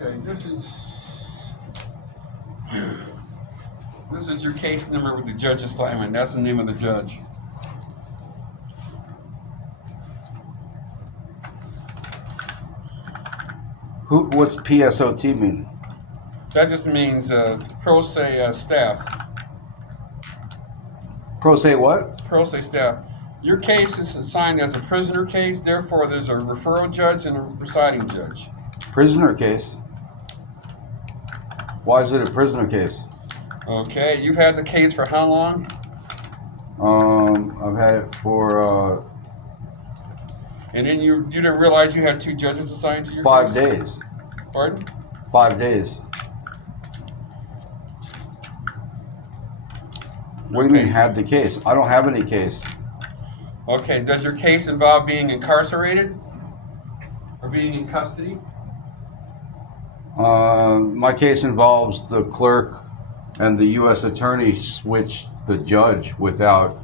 Okay, this is your case number with the judge assignment. That's the name of the judge. What's PSOT mean? That just means pro se staff. Pro se what? Pro se staff. Your case is assigned as a prisoner case. Therefore, there's a referral judge and a presiding judge. Prisoner case. Why is it a prisoner case? Okay, you've had the case for how long? I've had it for And then you didn't realize you had two judges assigned to your 5 case? days. Pardon? 5 days. What do you mean had the case? I don't have any case. Okay, does your case involve being incarcerated or being in custody? My case involves the clerk and the U.S. attorney switched the judge without,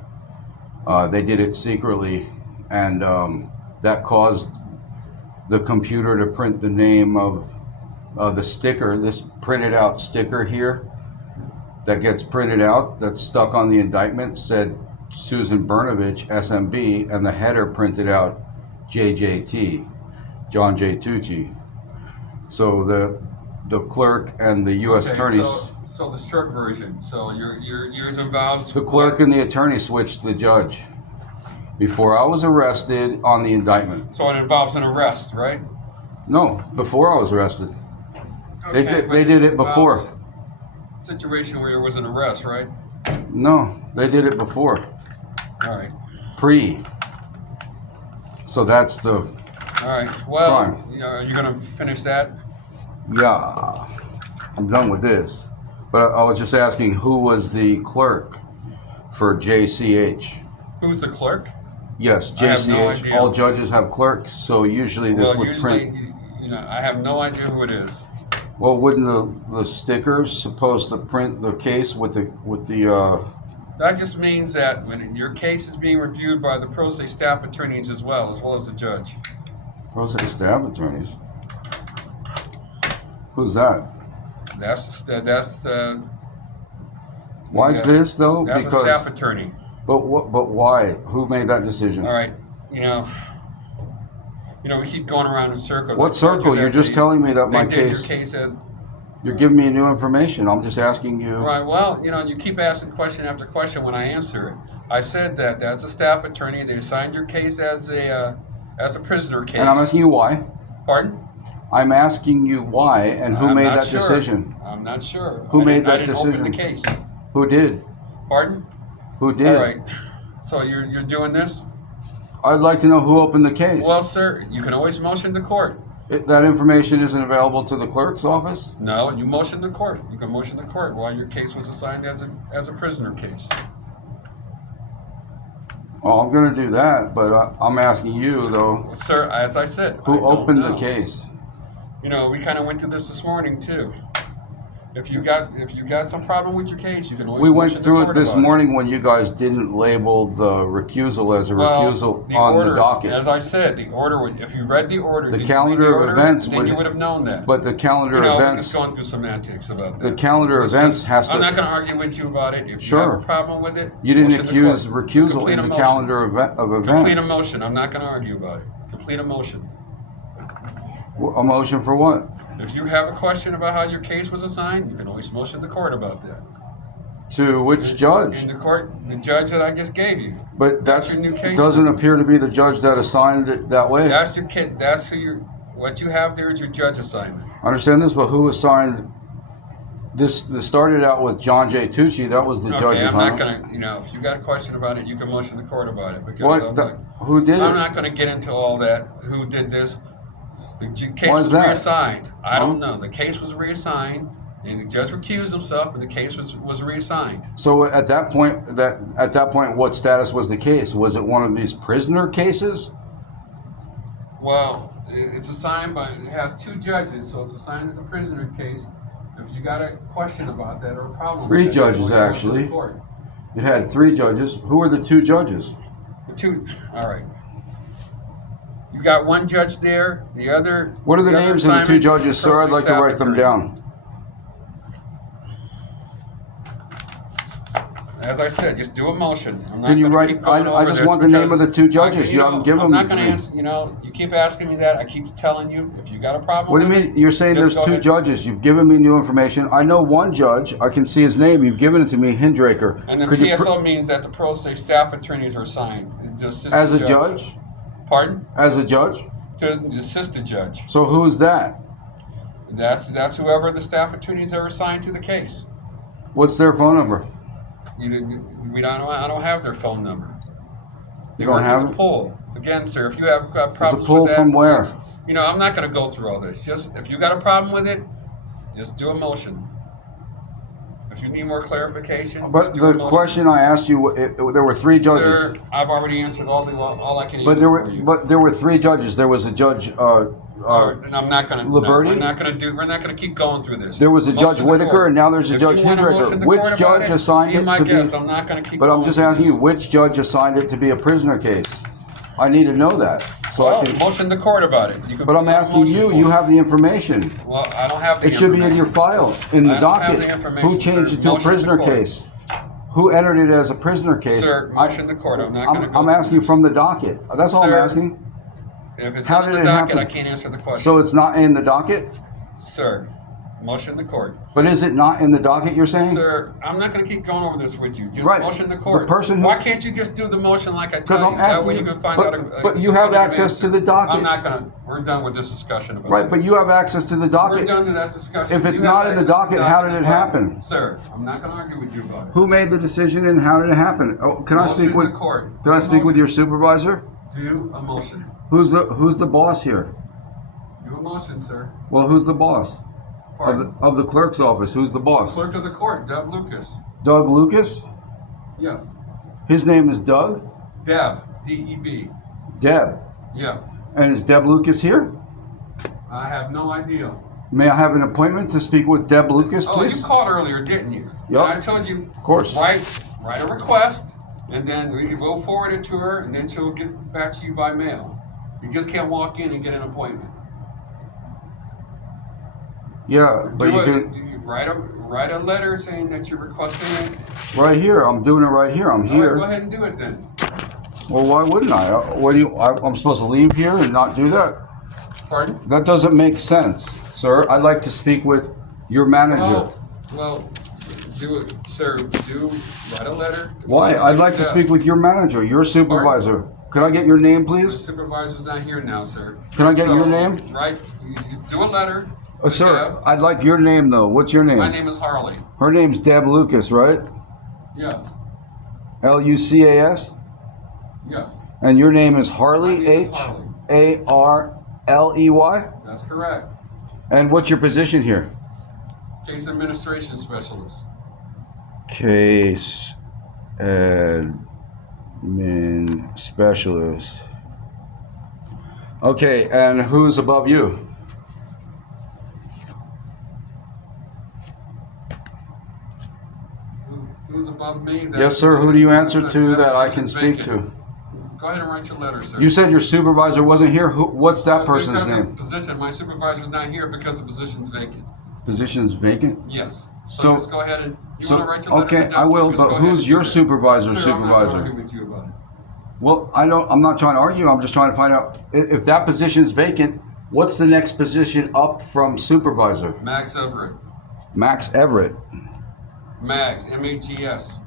they did it secretly, and that caused the computer to print the name of the sticker, this printed out sticker here that gets printed out, that's stuck on the indictment, said Susan Brnovich, SMB, and the header printed out JJT, John J. Tucci. So the clerk and the U.S. attorneys. So the short version. So yours involves. The clerk and the attorney switched the judge before I was arrested on the indictment. So it involves an arrest, right? No, before I was arrested. Okay, They did it before. Situation where there was an arrest, right? No, they did it before. All right. Pre. So that's the. All right. Well, Fine. are you going to finish that? Yeah, I'm done with this. But I was just asking who was the clerk for JCH? Who's the clerk? Yes, I have no JCH. idea. All judges have clerks, so usually this would print. I have no idea who it is. Well, wouldn't the stickers supposed to print the case with the That just means that when your case is being reviewed by the pro se staff attorneys as well as the judge. pro se staff attorneys? Who's that? That's Why is this though? That's a staff attorney. But why? Who made that decision? All right, we keep going around in circles. What circle? You're just telling me that my they did case. Your case as, You're giving me new information. I'm just asking you. Right. Well, you keep asking question after question when I answer it. I said that that's a staff attorney. They assigned your case as a prisoner case. And I'm asking you why. Pardon? I'm asking you why and who made that sure. decision. I'm not sure. Who made that I didn't decision? Open the case. Who did? Pardon? Who did? All right. So you're doing this? I'd like to know who opened the case. Well, sir, you can always motion to court. That information isn't available to the clerk's office? No, you motion to court. You can motion to court while your case was assigned as a prisoner case. Well, I'm going to do that, but I'm asking you, though. Sir, as I said, Who I don't opened know. the case? We kind of went through this morning too. If you got some problem with your case, you can always. We motion went to through it court this about morning when you guys didn't label the recusal as a recusal on order, the docket. As I said, the order. If you read the order, The did calendar you read the of order? events Then you would have known that. But the calendar We're events. just going through semantics about that. The calendar events has to. I'm not going to argue with you about it. If Sure. you have a problem with it, You didn't motion to accuse court. recusal Complete in a the motion. calendar of events. Complete a motion. I'm not going to argue about it. Complete a motion. A motion for what? If you have a question about how your case was assigned, you can always motion to court about that. To which judge? In the court, the judge that I just gave you. But That's your new case doesn't number. appear to be the judge that assigned it that way. That's your kid. That's who you. What you have there is your judge assignment. I understand this, but who assigned this? This started out with John J. Tucci. That was the judge. Okay, I'm not gonna. If you got a question about it, you can motion to court about it. Because Who did it? I'm not gonna get into all that. Who did this? The case Why is was that? reassigned. I don't know. The case was reassigned, and the judge recused himself, and the case was reassigned. So at that point, what status was the case? Was it one of these prisoner cases? Well, it's assigned by. It has two judges, so it's assigned as a prisoner case. If you got a question about that or a problem, Three with that, judges, you can motion to actually. court. It had 3 judges. Who were the 2 judges? The two. All right. You got one judge there, the other. What are the other names of the two assignment is judges, sir? I'd like to staff write them attorney. down. As I said, just do a motion. I'm not Can you gonna write? keep going I over just this want the name of because the two judges. You haven't given I'm them not to gonna me. answer. You keep asking me that. I keep telling you. If you got a problem What do you with mean? You're saying just there's go two ahead. judges. You've given me new information. I know one judge. I can see his name. You've given it to me, Hindraker. And the Could you PSO means that the pro se staff attorneys are assigned. The assistant as a judge? Pardon? As a judge? To the assistant judge. So who's that? That's whoever the staff attorneys are assigned to the case. What's their phone number? I don't have their phone number. You don't have It's a it? poll. Again, sir, if you have problems poll with that, from where? just- I'm not going to go through all this. Just if you got a problem with it, just do a motion. If you need more clarification, But just do a the motion. question I asked you, there were three judges. Sir, I've already answered all I can But answer for you. there were three judges. There was a judge. And I'm not going to. Liberti? We're not going to do. We're not going to keep going through this. There was a Motion Judge to Whitaker, court. and now there's a If Judge you want a motion Hindraker. to Which court about judge assigned be it my to guest. be? I'm not going to keep. But I'm going just through asking you, this. which judge assigned it to be a prisoner case? I need to know that. So Well, I can. motion to court about it. You can But I'm put out a asking motion you. for You it. have the information. Well, I don't have the It should be in your information. file, in the I don't have docket. the information, Who changed sir. it to a Motion to prisoner court. case? Who entered it as a prisoner case? Sir, motion to court. I'm not going to go I'm through asking you this. from the docket. That's all I'm Sir, asking. If it's How not in did the it docket, happen? I can't answer the question. So it's not in the docket? Sir, motion to court. But is it not in the docket, you're saying? Sir, I'm not going to keep going over this with you. Just Right. motion to court. The person who- Why can't you just do the motion like I Because tell I'm you? That asking way you you, can find out. but you have access to the docket. I'm not going to. We're done with this discussion about Right, that. but you have access to the We're docket. done to that discussion. If it's You have not in the access to docket, how did it happen? Sir, I'm not going to argue with you about it. Who made the decision and how did it happen? Oh, can I Motion speak with? to court. Can I Do a speak with motion. your supervisor? Do a motion. Who's the boss here? Do a motion, sir. Well, who's the boss Pardon. of the clerk's office? Who's the boss? Clerk of the court, Deb Lucas. Doug Lucas. Yes. His name is Doug. Deb, D-E-B. Deb. Yeah. And is Deb Lucas here? I have no idea. May I have an appointment to speak with Deb Lucas, Oh, please? you called earlier, didn't you? Yup. And I told you, Of course. write a request, and then we'll forward it to her, and then she'll get back to you by mail. You just can't walk in and get an appointment. Yeah, but you can you write a letter saying that you're requesting it. right here. I'm doing it right here. I'm All right, here. go ahead and do it then. Well, why wouldn't I? What do you? I'm supposed to leave here and not do that? Pardon? That doesn't make sense, sir. I'd like to speak with your manager. Well, do it, sir. Write a letter. Why? I'd like to speak with your manager, your supervisor. Could I get your name, The please? supervisor's not here now, sir. Can I get your name? Right. You do a letter. Sir, Deb. I'd like your name, though. What's your name? My name is Harley. Her name's Deb Lucas, right? Yes. Lucas? Yes. And your name is Harley, My name is Harley. Harley? That's correct. And what's your position here? Case administration specialist. Case admin specialist. Okay, and who's above you? Who's above me? Yes, sir. Who do you answer to that I can speak vacant. to? Go ahead and write your letter, sir. You said your supervisor wasn't here. What's that person's Because name? of position. My supervisor's not here because the position's vacant. Position's vacant? Yes. So- just go ahead and you So, want to write your letter? okay, to Deb I will, Lucas, but go ahead who's and your do that. supervisor, Sir, I'm not supervisor? arguing with you about it. Well, I'm not trying to argue. I'm just trying to find out if that position's vacant, what's the next position up from supervisor? Mags Everett. Max Everett. Mags, M-A-G-S.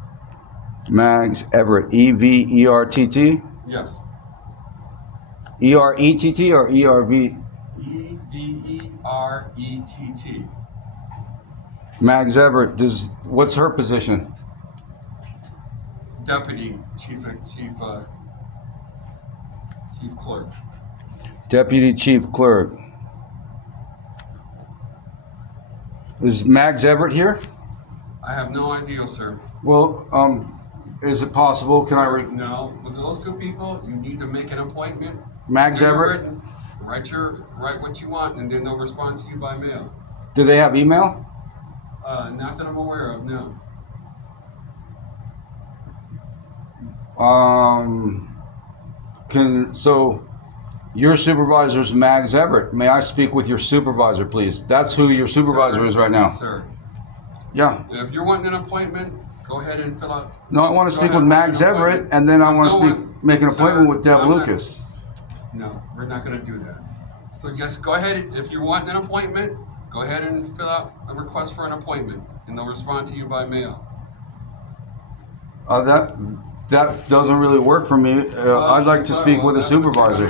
Mags Everett. Everett. Yes. Erett or ERV? E-V-E-R-E-T-T. Mags Everett. What's her position? Deputy Chief Clerk. Deputy Chief Clerk. Is Mags Everett here? I have no idea, sir. Well, is it possible? Can I No, with those two people, you need to make an appointment. Mags When you're Everett? written, Write what you want, and then they'll respond to you by mail. Do they have email? Not that I'm aware of, no. Your supervisor is Mags Everett. May I speak with your supervisor, please? That's who your supervisor is right now. Sir. Yeah. If you're wanting an appointment, go ahead and fill out. No, I want to speak with Mags Everett, and then I want to make an appointment with Deb Lucas. No, we're not going to do that. So just go ahead. If you want an appointment, go ahead and fill out a request for an appointment, and they'll respond to you by mail. That doesn't really work for me. I'd like to speak with a supervisor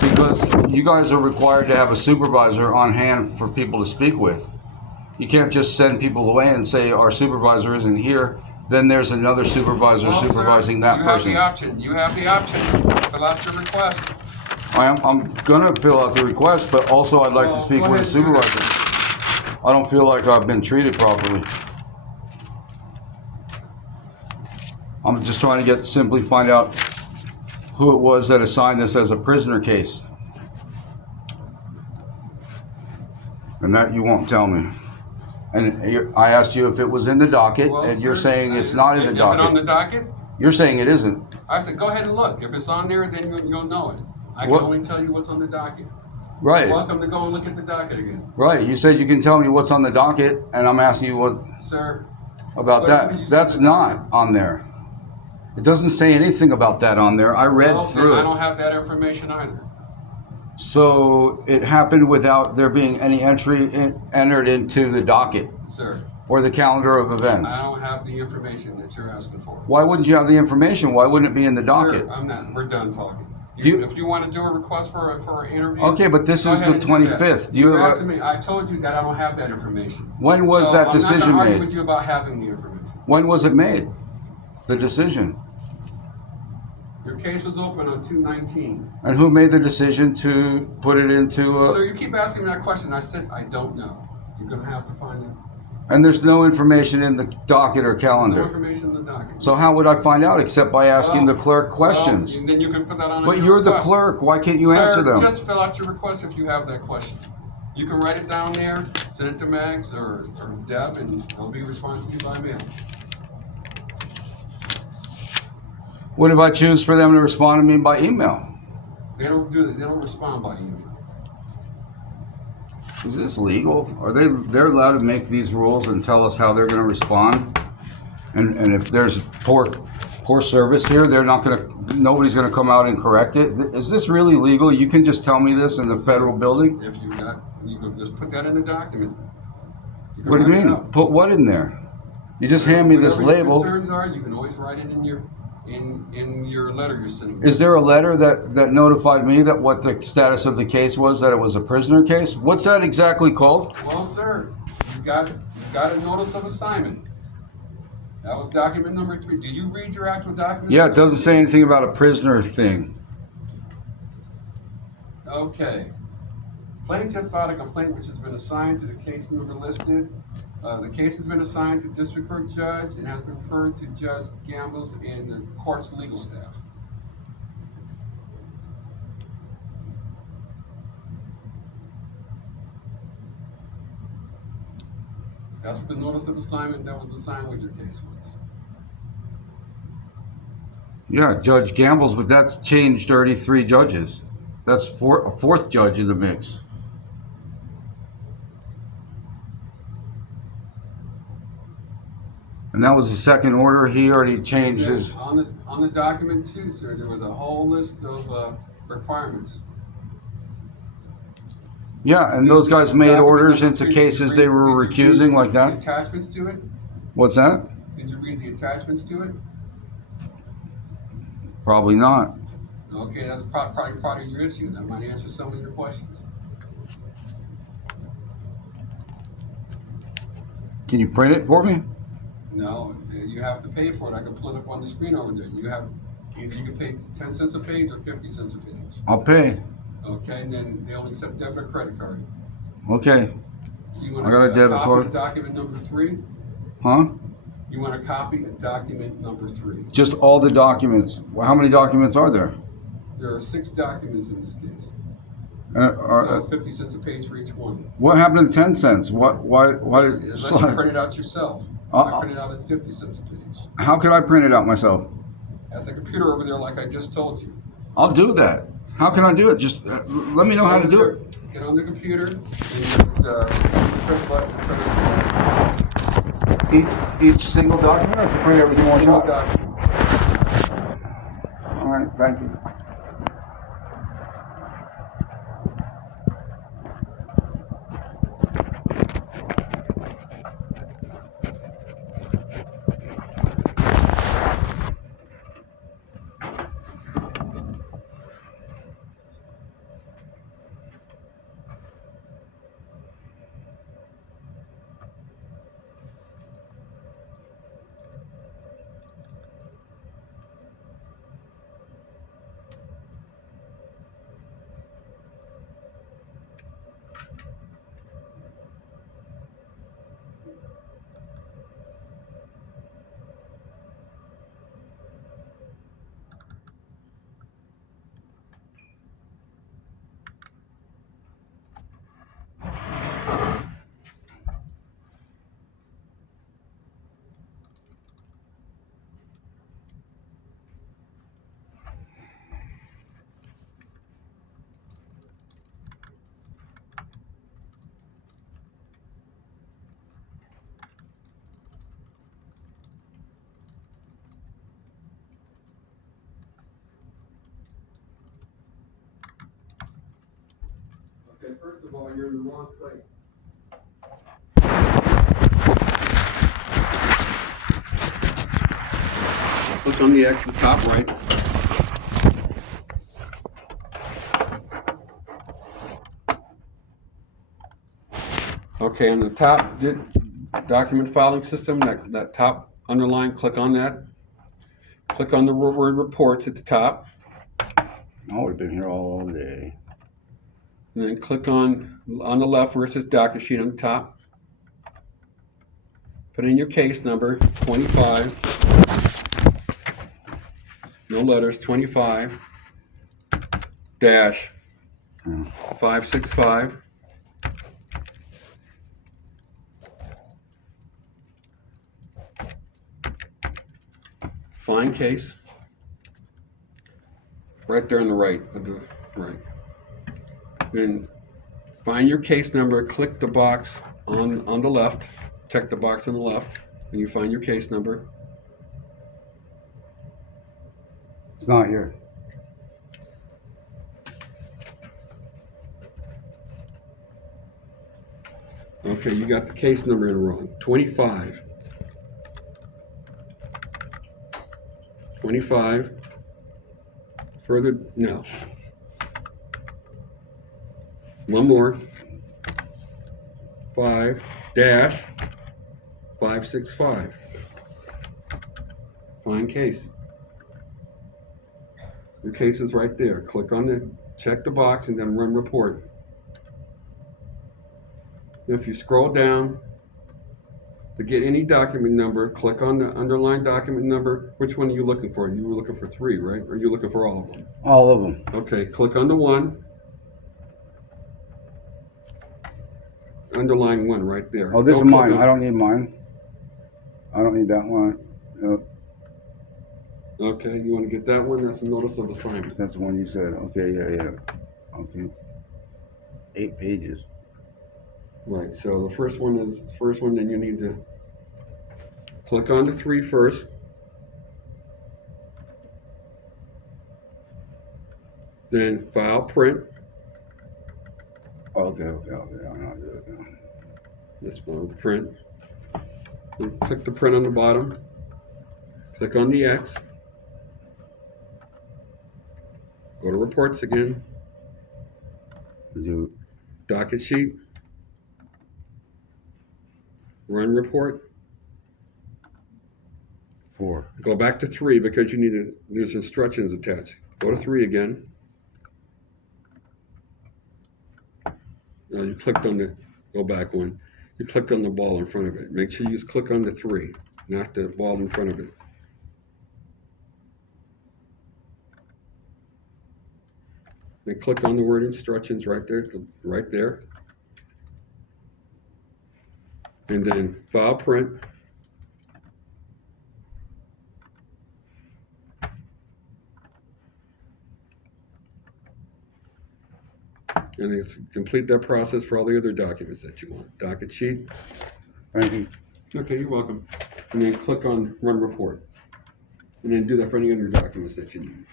because you guys are required to have a supervisor on hand for people to speak with. You can't just send people away and say our supervisor isn't here. Then there's another supervisor supervising that person. You have the option. Fill out your request. I'm gonna fill out the request, but also I'd like to speak with a supervisor. I don't feel like I've been treated properly. I'm just trying to simply find out who it was that assigned this as a prisoner case. And that you won't tell me. And I asked you if it was in the docket, and you're saying it's not in the docket. Is it on the docket? You're saying it isn't. I said, go ahead and look. If it's on there, then you'll know it. I can only tell you what's on the docket. Right. You're welcome to go and look at the docket again. Right. You said you can tell me what's on the docket, and I'm asking you what. Sir. About that. That's not on there. It doesn't say anything about that on there. I read through it. I don't have that information either. So it happened without there being any entry entered into the docket. Sir. Or the calendar of events. I don't have the information that you're asking for. Why wouldn't you have the information? Why wouldn't it be in the docket? Sir, I'm not. We're done talking. If you want to do a request for an interview. Okay, but this is the 25th. You're asking me. I told you that I don't have that information. When was that decision I'm not made? argue with you about having the information. When was it made? The decision. Your case was open on 2/19. And who made the decision to put it into? So you keep asking me that question. I said I don't know. You're gonna have to find it. And there's no information in the docket or calendar. There's no information in the docket. So how would I find out except by asking the clerk questions? Well, then you can put that on. But you're the clerk. Why can't you answer them? Just fill out your request if you have that question. You can write it down there, send it to Mags or Deb, and they'll be responding to you by mail. What if I choose for them to respond to me by email? They don't do that. They don't respond by email. Is this legal? They're allowed to make these rules and tell us how they're going to respond? And if there's poor service here, nobody's going to come out and correct it. Is this really legal? You can just tell me this in the federal building? If you can just put that in the document. What do you mean? Put what in there? You just hand me this label. Whatever your concerns are, you can always write it in your letter you're sending. Is there a letter that notified me that what the status of the case was, that it was a prisoner case? What's that exactly called? Well, sir, you got a notice of assignment. That was document number 3. Did you read your actual document? Yeah, it doesn't say anything about a prisoner thing. Okay. Plaintiff filed a complaint which has been assigned to the case number listed. The case has been assigned to district court judge and has been referred to Judge Gambles and the court's legal staff. That's what the notice of assignment that was assigned with your case was. Yeah, Judge Gambles, but that's changed 33 judges. That's a fourth judge in the mix. And that was the second order. He already changed his. On the document too, sir, there was a whole list of requirements. Yeah, and those guys made orders into cases they were recusing like that. Attachments to it? What's that? Did you read the attachments to it? Probably not. Okay, that's probably part of your issue. That might answer some of your questions. Can you print it for me? No, you have to pay for it. I can pull it up on the screen over there. Either you can pay 10 cents a page or 50 cents a page. I'll pay. Okay, and then they only accept debit or credit card. Okay. So you want I got a debit card. Document number 3? Huh? You want a copy of document number 3? Just all the documents. How many documents are there? There are 6 documents in this case. So it's 50 cents a page for each one. What happened to 10 cents? Why did Unless you print it out yourself. I print it out at 50 cents a page. How can I print it out myself? At the computer over there, like I just told you. I'll do that. How can I do it? Just let me know how to do it. Get on the computer and just press button. Each single document, or just print everything one Single shot? document. All right, thank you. Okay, first of all, you're in the wrong place. Click on the X at the top right. Okay, on the top document filing system, that top underline, click on that. Click on the word reports at the top. Oh, we've been here all day. And then click on the left where it says docket sheet on the top. Put in your case number, 25. No letters, 25 dash 565. Find case. Right there on the right. Then find your case number, click the box on the left, check the box on the left, and you find your case number. It's not here. Okay, you got the case number in wrong. 25. 25. Further, no. One more. 5 dash 565. Find case. Your case is right there. Click on it, check the box, and then run report. If you scroll down to get any document number, click on the underlined document number. Which one are you looking for? You were looking for 3, right? Or are you looking for all of them? All of them. Okay, click on the 1. Underline 1 right there. Oh, this Don't is click mine. on- I don't need mine. I don't need that one. No, Okay, you want to get that one? That's a notice of assignment. that's the one you said. Okay, yeah. Okay. 8 pages. Right, so the first one is the first one, then you need to click on the 3 first. Then file print. Okay. I'm not doing it now. That's fine, print. Then click the print on the bottom. Click on the X. Go to reports again. Do Docket sheet. Run report. 4. Go back to 3 because you need to, there's instructions attached. Go to 3 again. You clicked on the, go back one. You clicked on the ball in front of it. Make sure you just click on the 3, not the ball in front of it. Then click on the word instructions right there. And then file print. And then complete that process for all the other documents that you want. Docket sheet. Thank you. Okay, you're welcome. And then click on Run Report. And then do that for any other documents that you need.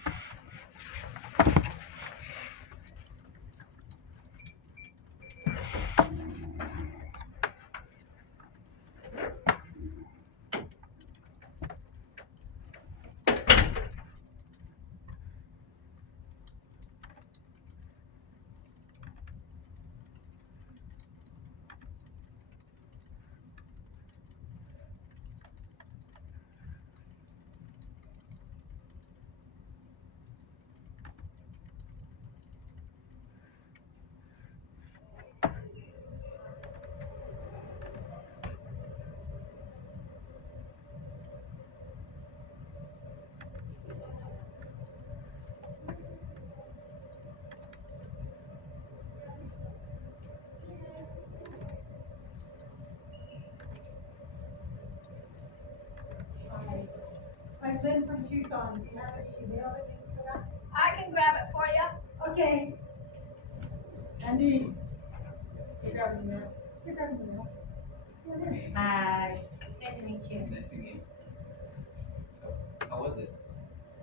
I'm Lynn from Tucson. Do you have any email that needs to go out? I can grab it for you. Okay. Andy. You're grabbing the mail. You're grabbing the mail. Hi. Nice to meet you. Nice to meet you. So, how was it?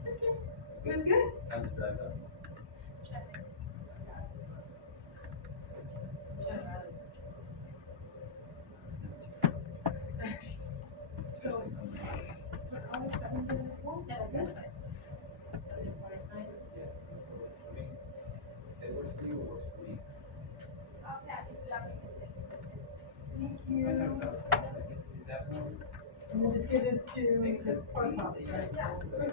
It was good. It was good. How's the drive up? Traffic. So, we're on at 7:34. That's fine. So the floor is fine. Yeah. I mean, it works for you, it works for me. Okay, Thank you. That one And then just give this to makes the sense. post office, right? Yeah.